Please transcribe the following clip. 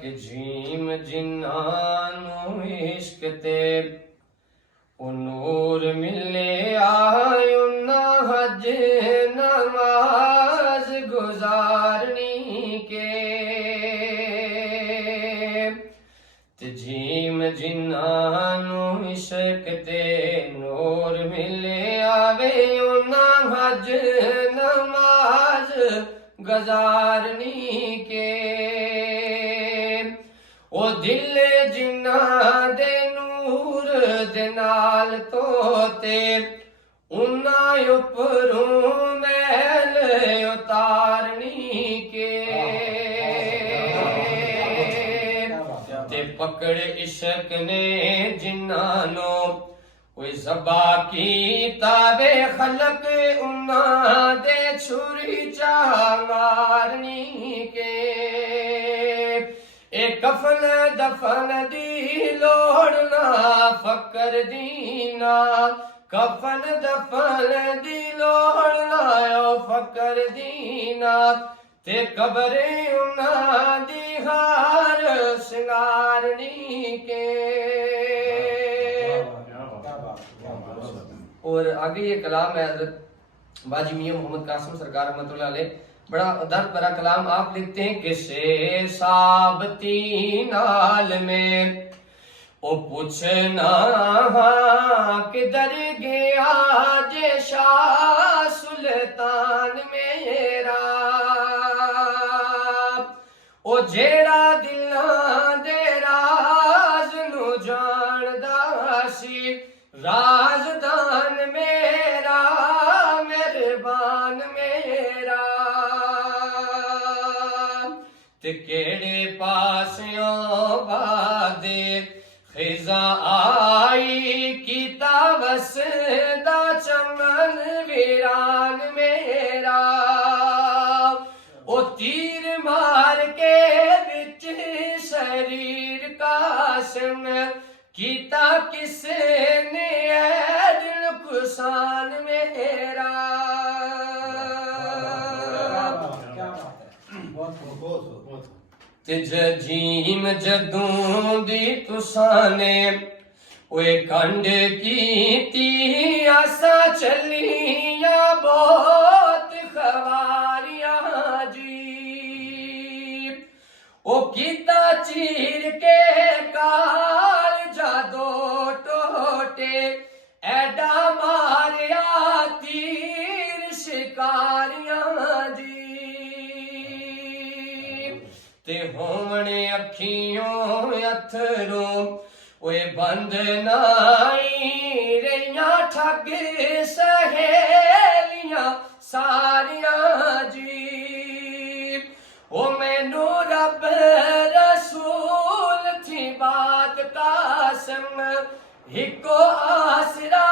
कि झीम जिन्नानू इश्क ते ओ नूर मिले आयो ना हज नमाज गुजारनी के ते झीम जिन्नानू इश्क ते नूर मिले आवे ना हज नमाज गुजारनी के ओ दिल जिन्ना दे नूर दे नाल तोते उन्ना उपरों मैल उतारनी के ते पकड़ इश्क ने जिन्नानो कोई जबा की ताबे खलक उन्ना दे छुरी चा मारनी के एक कफन दफन दी लोड़ना फकर दीना कफन दफन दी लोड़ना फकर दीना ते कबरे उन्ना दी हार सिंगारनी के। और आगे ये कलाम है हजरत बाजी मियां मोहम्मद कासिम सरकार रहमतुल्लाह अलैह, बड़ा दर्द भरा कलाम। आप लिखते हैं कि से साबती नाल में ओ पूछना किधर गया जे शाह सुल्तान मेरा ओ जेड़ा दिलां दे राज नू जानदा सी राजदान मेरा मेहरबान मेरा ते केड़े पास्यों बादे खिजा आई कीता वसदा चमन वीरान मेरा ओ तीर मार के विच शरीर कासम कीता किसने दिल कुसान मेरा ते झीम जदूं दी तुसाने ओए कंड कीती आसा चलिया बहुत खवारियां जी ओ कीता चीर के काल जादो टोटे एडा मारिया तीर शिकारियां जी ते होवणे अखियों अथरों ओए बंद नाई रहियां ठग सहेलियां सारियां जी ओ मैनू रब रसूल थी बात कासम हिको आसरा